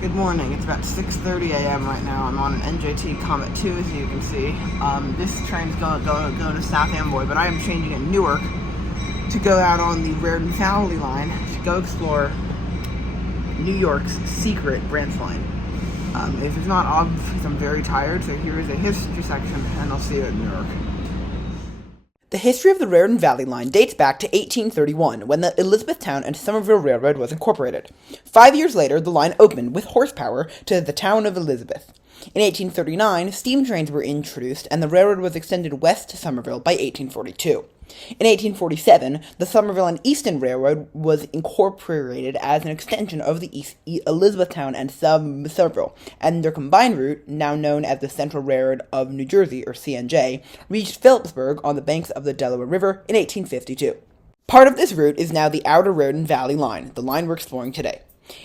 Good morning. It's about 6:30 a.m. right now. I'm on an NJT Comet 2, as you can see. This train's going to South Amboy, but I am changing at Newark to go out on the Raritan Valley line to go explore New York's secret Branchline. If it's not obvious, I'm very tired, so here is a history section, and I'll see you at Newark. The history of the Raritan Valley Line dates back to 1831, when the Elizabethtown and Somerville Railroad was incorporated. 5 years later, the line opened with horsepower to the town of Elizabeth. In 1839, steam trains were introduced, and the railroad was extended west to Somerville by 1842. In 1847, the Somerville and Easton Railroad was incorporated as an extension of the Elizabethtown and Somerville, and their combined route, now known as the Central Railroad of New Jersey, or CNJ, reached Phillipsburg on the banks of the Delaware River in 1852. Part of this route is now the Outer Raritan Valley Line, the line we're exploring today.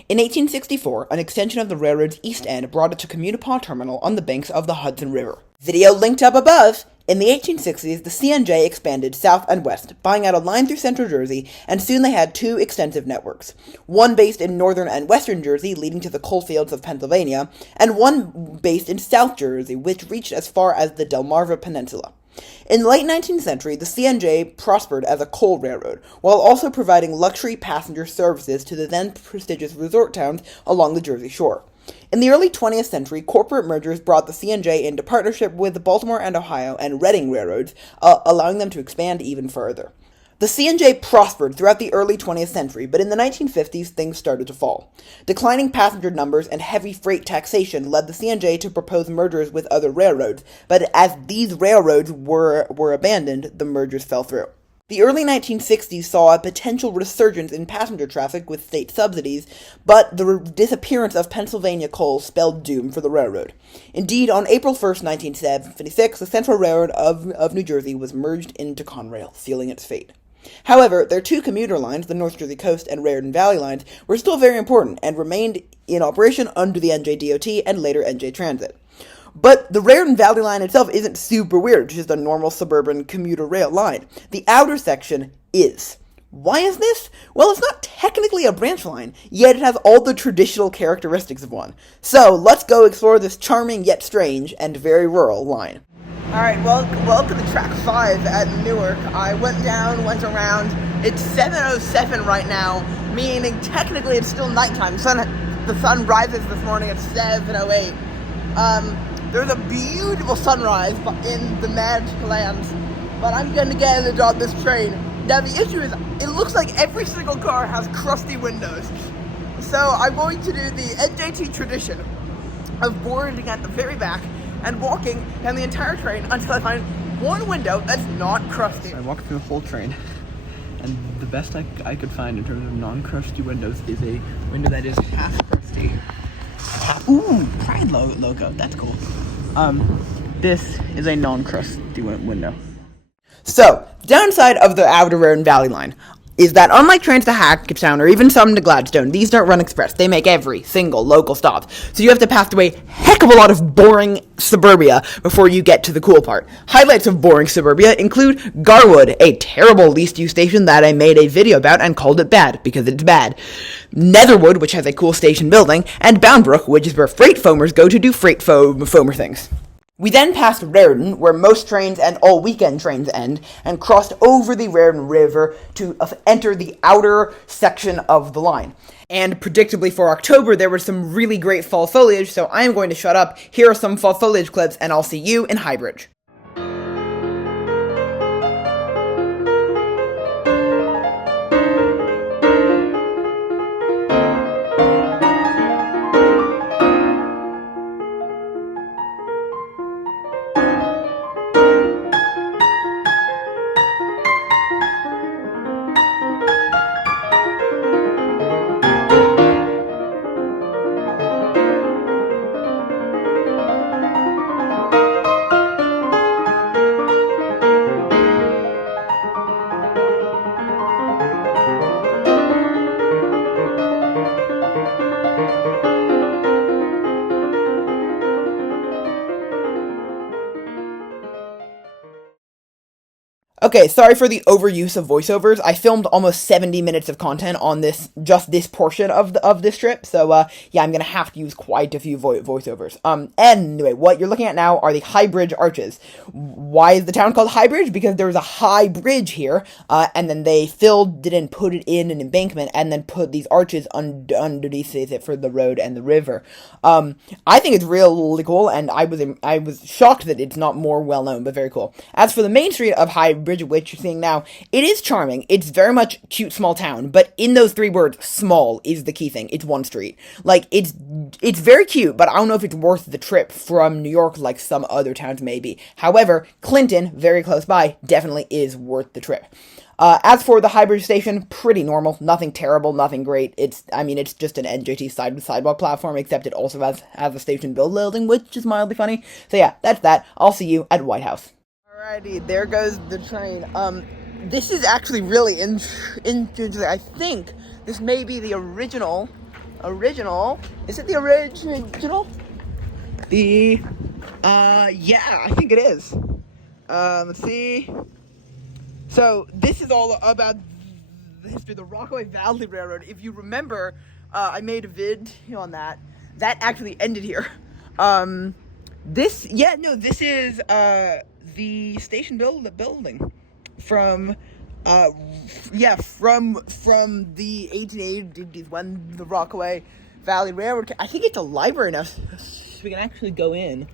In 1864, an extension of the railroad's east end brought it to Communipaw Terminal on the banks of the Hudson River. Video linked up above! In the 1860s, the CNJ expanded south and west, buying out a line through central Jersey, and soon they had two extensive networks. One based in northern and western Jersey, leading to the coal fields of Pennsylvania, and one based in South Jersey, which reached as far as the Delmarva Peninsula. In the late 19th century, the CNJ prospered as a coal railroad, while also providing luxury passenger services to the then prestigious resort towns along the Jersey Shore. In the early 20th century, corporate mergers brought the CNJ into partnership with the Baltimore and Ohio and Reading railroads, allowing them to expand even further. The CNJ prospered throughout the early 20th century, but in the 1950s, things started to fall. Declining passenger numbers and heavy freight taxation led the CNJ to propose mergers with other railroads, but as these railroads were abandoned, the mergers fell through. The early 1960s saw a potential resurgence in passenger traffic with state subsidies, but the disappearance of Pennsylvania coal spelled doom for the railroad. Indeed, on April 1st, 1976, the Central Railroad of New Jersey was merged into Conrail, sealing its fate. However, their two commuter lines, the North Jersey Coast and Raritan Valley lines, were still very important and remained in operation under the NJDOT and later NJ Transit. But the Raritan Valley line itself isn't super weird, it's just a normal suburban commuter rail line. The outer section is. Why is this? Well, it's not technically a branch line, yet it has all the traditional characteristics of one. So, let's go explore this charming yet strange and very rural line. Alright, welcome to track 5 at Newark. I went around. It's 7:07 right now, meaning technically it's still nighttime. The sun rises this morning at 7:08. There's a beautiful sunrise in the magic lands, but I'm going to get on this train. Now the issue is, it looks like every single car has crusty windows. So I'm going to do the NJT tradition of boarding at the very back and walking down the entire train until I find one window that's not crusty. I walked through the whole train, and the best I could find in terms of non-crusty windows is a window that is half crusty. Ooh, Pride logo, that's cool. This is a non-crusty window. So, the downside of the Outer Raritan Valley line is that unlike trains to Hackettstown or even some to Gladstone, these don't run express. They make every single local stop. So you have to pass through a heck of a lot of boring suburbia before you get to the cool part. Highlights of boring suburbia include Garwood, a terrible leased-use station that I made a video about and called it bad, because it's bad. Netherwood, which has a cool station building, and Boundbrook, which is where freight foamers go to do freight foamer things. We then passed Raritan, where most trains and all weekend trains end, and crossed over the Raritan River to enter the outer section of the line. And predictably for October, there was some really great fall foliage, so I am going to shut up. Here are some fall foliage clips, and I'll see you in Highbridge. Okay, sorry for the overuse of voiceovers. I filmed almost 70 minutes of content on this portion of this trip, so yeah, I'm gonna have to use quite a few voiceovers. Anyway, what you're looking at now are the High Bridge arches. Why is the town called High Bridge? Because there was a high bridge here, and then they filled it and put it in an embankment, and then put these arches underneath it for the road and the river. I think it's really cool, and I was shocked that it's not more well known, but very cool. As for the main street of High Bridge, which you're seeing now, it is charming. It's very much cute small town, but in those three words, small is the key thing. It's one street. Like, it's very cute, but I don't know if it's worth the trip from New York like some other towns may be. However, Clinton, very close by, definitely is worth the trip. As for the High Bridge station, pretty normal. Nothing terrible, nothing great. It's just an NJT sidewalk platform, except it also has a station building, which is mildly funny. So yeah, that's that. I'll see you at White House. Alrighty, there goes the train. This is actually really interesting. I think this may be the original. Is it the original? Yeah, I think it is. Let's see. So this is all about the history of the Rockaway Valley Railroad. If you remember, I made a vid on that. That actually ended here. This is the station building from the 1880s when the Rockaway Valley Railroad. I think it's a library now, so we can actually go in.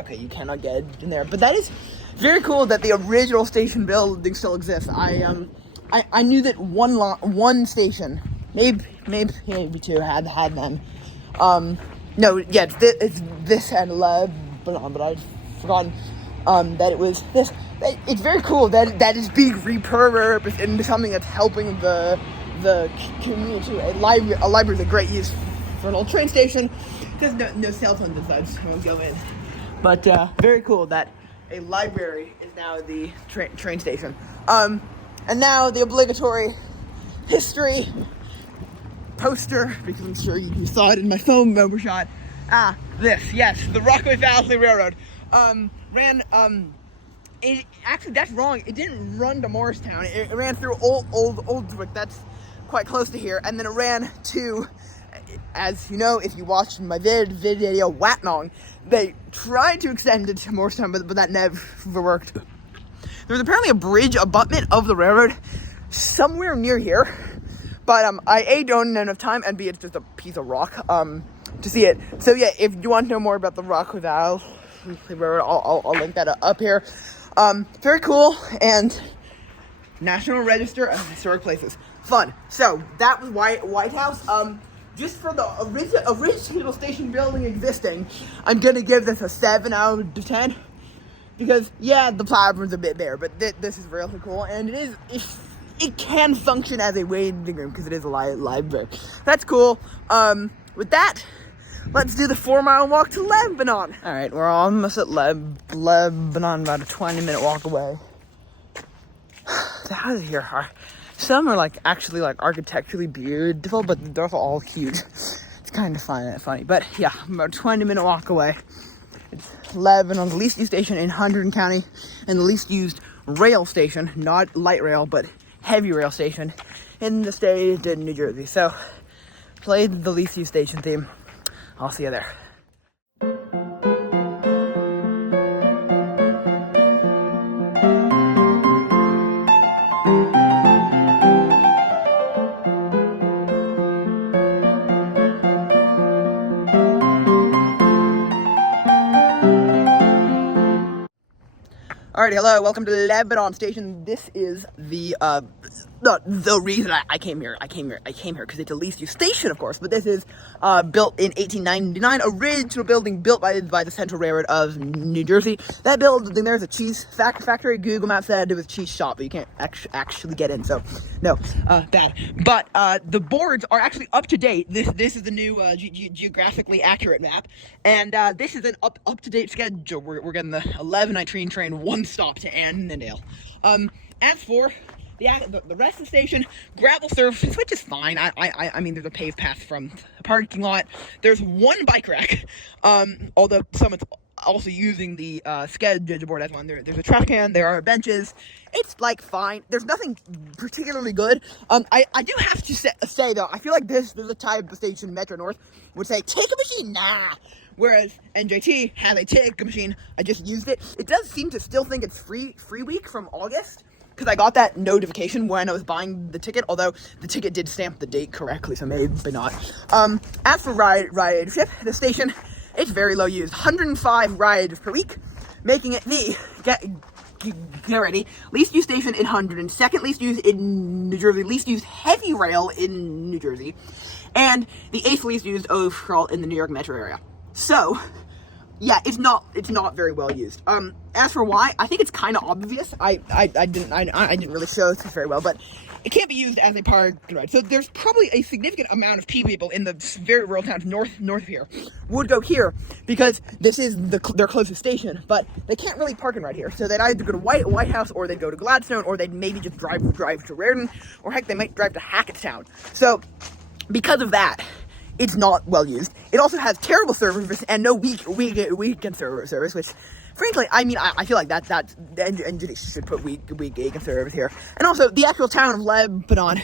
Okay, you cannot get in there, but that is very cool that the original station building still exists. I knew that one station, maybe two had them. It's this and Lebanon, but I'd forgotten that it was this. It's very cool that is being repurposed into something that's helping the community. A library is a great use for an old train station. There's no cell phone inside, so I won't go in. But very cool that a library is now the train station. And now the obligatory history poster, because I'm sure you saw it in my phone number shot. The Rockaway Valley Railroad that's wrong. It didn't run to Morristown. It ran through Old Newark. That's quite close to here, and then it ran to, as you know, if you watched my video Watnong, they tried to extend it to Morristown, but that never worked. There was apparently a bridge abutment of the railroad somewhere near here, but I A, don't have enough time, and B, it's just a piece of rock to see it. So yeah, if you want to know more about the Rockaway Valley Railroad, I'll link that up here. Very cool, and National Register of Historic Places. Fun. So that was White House. Just for the original station building existing, I'm gonna give this a 7 out of 10. Because yeah, the platform's a bit bare, but this is really cool, and it can function as a waiting room because it is a library. That's cool. With that, let's do the 4-mile walk to Lebanon. All right, we're almost at Lebanon, about a 20-minute walk away. The houses here some are actually architecturally beautiful, but they're all huge. It's kind of funny, but yeah, about a 20-minute walk away. It's Lebanon, the least used station in Hunterdon County, and the least used rail station, not light rail, but heavy rail station in the state of New Jersey. So, play the least used station theme. I'll see you there. Alright, hello, welcome to Lebanon Station. This is the reason I came here. I came here because it's a least used station, of course, but this is built in 1899, original building built by the Central Railroad of New Jersey. That building, there's a cheese factory. Google Maps said it was a cheese shop, but you can't actually get in, so no, bad. But the boards are actually up to date. This is the new geographically accurate map, and this is an up-to-date schedule. We're getting the 11:19 train, one stop to Annandale. As for the rest of the station, gravel surface, which is fine. I mean, there's a paved path from the parking lot. There's one bike rack, although some it's also using the schedule board as one. There's a trash can, there are benches. It's like fine. There's nothing particularly good. I do have to say though, I feel like this is the type of station Metro North would say, take a machine, nah. Whereas NJT has a take a machine. I just used it. It does seem to still think it's free week from August, because I got that notification when I was buying the ticket, although the ticket did stamp the date correctly, so maybe not. As for ridership, the station, it's very low used. 105 rides per week, making it the, get ready, least used station in Hunterdon, second least used in New Jersey, least used heavy rail in New Jersey, and the 8th least used overall in the New York metro area. So, yeah, it's not very well used. As for why, I think it's kind of obvious. I didn't really show this very well, but it can't be used as a park ride. So there's probably a significant amount of people in the very rural towns north of here would go here because this is their closest station, but they can't really park and ride here. So they'd either go to White House, or they'd go to Gladstone, or they'd maybe just drive to Raritan, or heck, they might drive to Hackettstown. So because of that, it's not well used. It also has terrible service and no weekend service, which, frankly, I mean, I feel like that NJT should put weekend service here. And also, the actual town of Lebanon,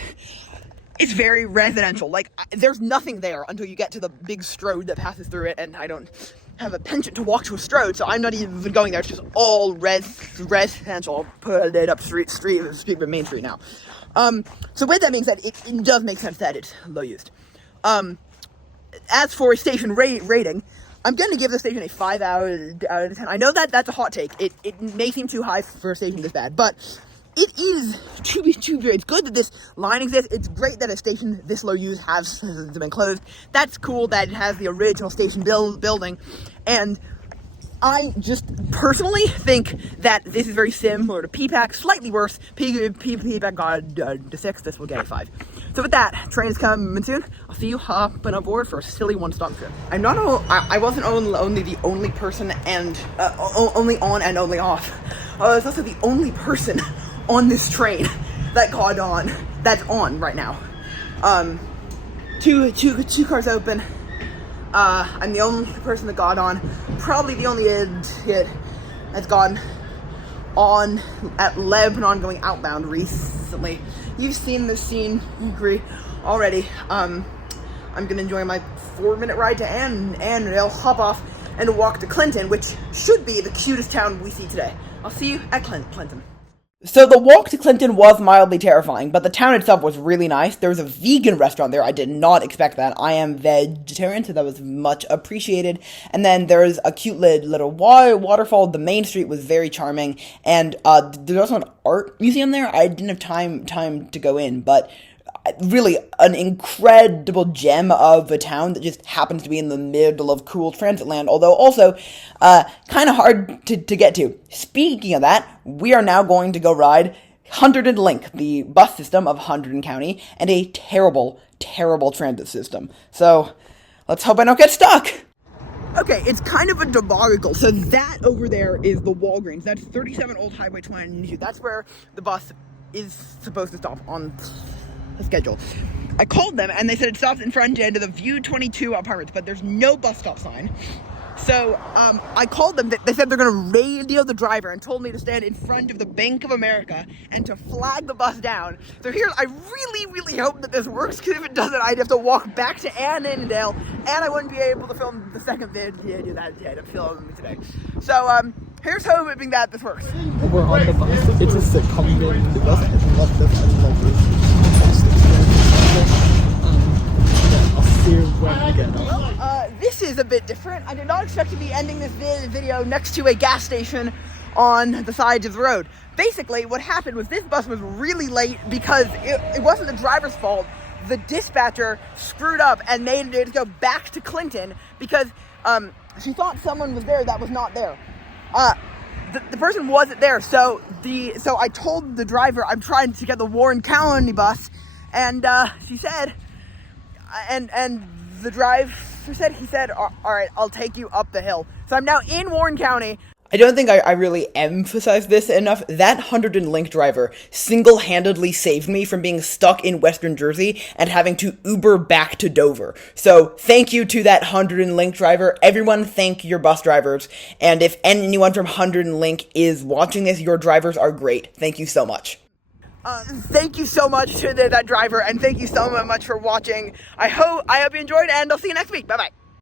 it's very residential. Like, there's nothing there until you get to the big stroad that passes through it, and I don't have a penchant to walk to a stroad, so I'm not even going there. It's just all residential. I'll put it up Main Street now. So with that being said, it does make sense that it's low used. As for a station rating, I'm going to give the station a 5 out of 10. I know that that's a hot take. It may seem too high for a station this bad, but it is too good. It's good that this line exists. It's great that a station this low use has been closed. That's cool that it has the original station building, and I just personally think that this is very similar to PPAC, slightly worse. PPAC got to 6, this will get a 5. So with that, train is coming soon. I'll see you hopping aboard for a silly one-stop trip. I wasn't only the only person and only on and only off. I was also the only person on this train that got on, that's on right now. Two cars open. I'm the only person that got on. Probably the only idiot that's gone on at Lebanon going outbound recently. You've seen this scenery already. I'm gonna enjoy my 4-minute ride to Annandale, hop off, and walk to Clinton, which should be the cutest town we see today. I'll see you at Clinton. So the walk to Clinton was mildly terrifying, but the town itself was really nice. There was a vegan restaurant there. I did not expect that. I am vegetarian, so that was much appreciated. And then there's a cute little waterfall. The main street was very charming, and there's also an art museum there. I didn't have time to go in, but really an incredible gem of a town that just happens to be in the middle of cool transit land, although also kind of hard to get to. Speaking of that, we are now going to go ride Hunterdon Link, the bus system of Hunterdon County, and a terrible transit system. So let's hope I don't get stuck. Okay, it's kind of a debacle. So that over there is the Walgreens. That's 37 Old Highway 22. That's where the bus is supposed to stop on the schedule. I called them and they said it stops in front end of the View 22 apartments, but there's no bus stop sign. So I called them. They said they're going to radio the driver and told me to stand in front of the Bank of America and to flag the bus down. So here, I really hope that this works, because if it doesn't, I'd have to walk back to Annandale, and I wouldn't be able to film the second video that I'm filming today. So here's hoping that this works. We're on the bus. It's a sitcom. The bus. I love this. I love this. I'll see you when we get off. This is a bit different. I did not expect to be ending this video next to a gas station on the sides of the road. Basically, what happened was this bus was really late because it wasn't the driver's fault. The dispatcher screwed up and made it go back to Clinton because she thought someone was there that was not there. The person wasn't there, so I told the driver I'm trying to get the Warren County bus, and she said, and the driver said, all right, I'll take you up the hill. So I'm now in Warren County. I don't think I really emphasize this enough. That Hunterdon Link driver single-handedly saved me from being stuck in Western Jersey and having to Uber back to Dover. So thank you to that Hunterdon Link driver. Everyone thank your bus drivers. And if anyone from Hunterdon Link is watching this, your drivers are great. Thank you so much. Thank you so much to that driver, and thank you so much for watching. I hope you enjoyed, and I'll see you next week. Bye-bye.